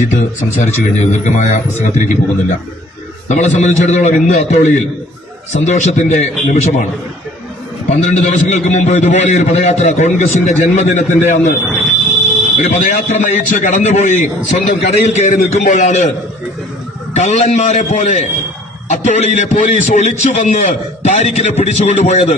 അജിത്ത് സംസാരിച്ചു കഴിഞ്ഞു. ദീർഘമായ പ്രസംഗത്തിലേക്ക് പോകുന്നില്ല. നമ്മളെ സംബന്ധിച്ചിടത്തോളം ഇന്ന് അത്തോളിയിൽ സന്തോഷത്തിന്റെ നിമിഷമാണ്. 12 ദിവസങ്ങൾക്ക് മുമ്പ് ഇതുപോലെ ഒരു പദയാത്ര, കോൺഗ്രസിന്റെ ജന്മദിനത്തിന്റെ അന്ന് ഒരു പദയാത്ര നയിച്ച് കടന്നുപോയി സ്വന്തം കടയിൽ കയറി നിൽക്കുമ്പോഴാണ് കള്ളന്മാരെ പോലെ അത്തോളിയിലെ പോലീസ് ഒളിച്ചു വന്ന് താരിഖിനെ പിടിച്ചുകൊണ്ടുപോയത്.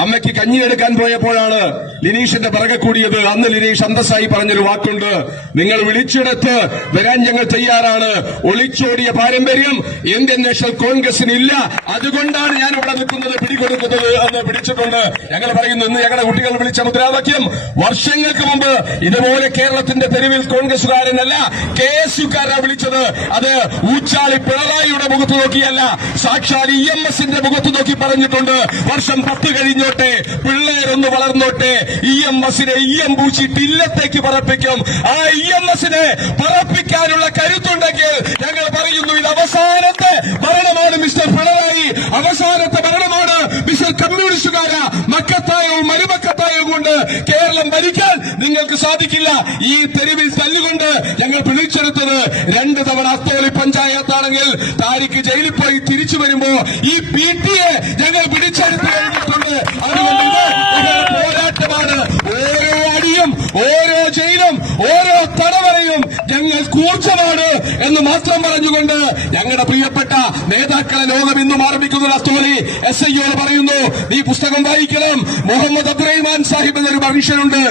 അമ്മയ്ക്ക് കഞ്ഞിയെടുക്കാൻ പോയപ്പോഴാണ് ലിനീഷിന്റെ പിറകെ കൂടിയത്. അന്ന് ലിനീഷ് അന്തസ്സായി പറഞ്ഞൊരു വാക്കുണ്ട്, നിങ്ങൾ വിളിച്ചെടുത്ത് വരാൻ ഞങ്ങൾ തയ്യാറാണ്. ഒളിച്ചോടിയ പാരമ്പര്യം ഇന്ത്യൻ നാഷണൽ കോൺഗ്രസിന് ഇല്ല, അതുകൊണ്ടാണ് ഞാൻ ഇവിടെ നിൽക്കുന്നത്, പിടികൊടുക്കുന്നത് എന്ന് പിടിച്ചിട്ടുണ്ട്. ഞങ്ങൾ പറയുന്നു, ഇന്ന് ഞങ്ങളുടെ കുട്ടികൾ വിളിച്ച മുദ്രാവാക്യം വർഷങ്ങൾക്ക് മുമ്പ് ഇതുപോലെ കേരളത്തിന്റെ തെരുവിൽ കോൺഗ്രസുകാരനല്ല KSUക്കാരാ വിളിച്ചത്. അത് ഊച്ചാളി പിണറായിയുടെ മുഖത്ത് നോക്കിയല്ല, സാക്ഷാൽ EMSന്റെ മുഖത്ത് നോക്കി പറഞ്ഞിട്ടുണ്ട്. വർഷം 10 കഴിഞ്ഞോട്ടെ, പിള്ളേരൊന്ന് വളർന്നോട്ടെ, EMSനെ പൂച്ചിട്ട് ഇല്ലത്തേക്ക് പറപ്പിക്കും. ആ EMSനെ പറപ്പിക്കാനുള്ള കരുത്തുണ്ടെങ്കിൽ ഞങ്ങൾ പറയുന്നു, ഇത് അവസാനത്തെ ഭരണമാണ് മിസ്റ്റർ പിണറായി, അവസാനത്തെ ഭരണമാണ് മിസ്റ്റർ കമ്മ്യൂണിസ്റ്റുകാര. മക്കത്തായവും മരുമക്കത്തായവും കൊണ്ട് കേരളം ഭരിക്കാൻ നിങ്ങൾക്ക് സാധിക്കില്ല. ഈ തെരുവിൽ തല്ലുകൊണ്ട് ഞങ്ങൾ പിടിച്ചെടുത്തത് 2 തവണ അത്തോളി പഞ്ചായത്താണെങ്കിൽ താരിഖ് ജയിലിൽ പോയി തിരിച്ചു വരുമ്പോ ഈ PTയെ ഞങ്ങൾ പിടിച്ചെടുത്ത് കഴിഞ്ഞിട്ടുണ്ട്. അതുകൊണ്ട് ഇത് പോരാട്ടമാണ്. ഓരോ അടിയും, ഓരോ ജയിലും, ഓരോ തടവറയും ഞങ്ങൾ ഊർജ്ജമാണ് എന്ന് മാത്രം പറഞ്ഞുകൊണ്ട് ഞങ്ങളുടെ പ്രിയപ്പെട്ട നേതാക്കളെ ലോകം ഇന്നും ആരംഭിക്കുന്ന അത്തോളി SIയോട് പറയുന്നു, നീ പുസ്തകം വായിക്കണം. മുഹമ്മദ് അബ്ദുറഹ്മാൻ സാഹിബ് എന്നൊരു മനുഷ്യനുണ്ട്.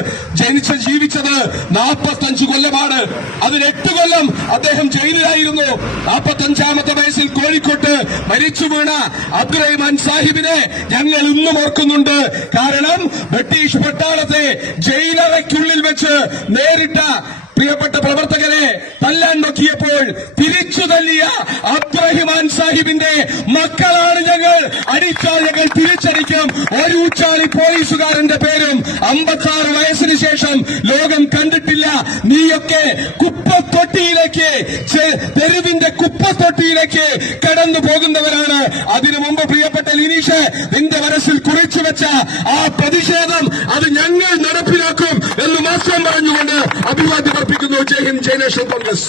ജീവിച്ചത് 45 കൊല്ലമാണ്. അതിന് 8 കൊല്ലം അദ്ദേഹം ജയിലിലായിരുന്നു. 45ാമത്തെ വയസ്സിൽ കോഴിക്കോട്ട് മരിച്ചു വീണ അബ്ദുറഹ്മാൻ സാഹിബിനെ ഞങ്ങൾ ഇന്നും ഓർക്കുന്നുണ്ട്. കാരണം ബ്രിട്ടീഷ് പട്ടാളത്തെ ജയിലറയ്ക്കുള്ളിൽ വെച്ച് നേരിട്ട പ്രിയപ്പെട്ട പ്രവർത്തകരെ തല്ലാൻ നോക്കിയപ്പോൾ തിരിച്ചു തല്ലിയ അബ്ദുറഹ്മാൻ സാഹിബിന്റെ മക്കളാണ് ഞങ്ങൾ. അടിച്ചാൽ ഞങ്ങൾ തിരിച്ചടിക്കും. ഒരു ഊച്ചാളി പോലീസുകാരന്റെ പേരും 56 വയസ്സിന് ശേഷം ലോകം കണ്ടിട്ടില്ല. നീയൊക്കെ കുപ്പത്തൊട്ടിയിലേക്ക്, തെരുവിന്റെ കുപ്പത്തൊട്ടിയിലേക്ക് കടന്നു പോകുന്നവരാണ്. അതിനു മുമ്പ് പ്രിയപ്പെട്ട ലിനീഷ്, നിന്റെ മനസ്സിൽ കുറിച്ചു വെച്ച ആ പ്രതിഷേധം അത് ഞങ്ങൾ നടപ്പിലാക്കും എന്ന് മാത്രം പറഞ്ഞുകൊണ്ട് അഭിവാദ്യം അർപ്പിക്കുന്നു. ജയ് ഹിന്ദ്, ജയ് നാഷണൽ കോൺഗ്രസ്.